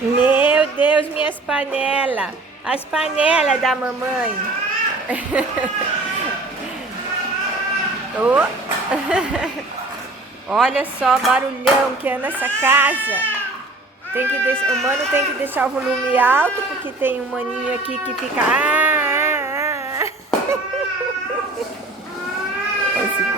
Meu Deus, minhas panelas. As panelas da mamãe. Oh. Olha só o barulhão que é nessa casa. O mano tem que deixar o volume alto, porque tem um maninho aqui que fica... Assim.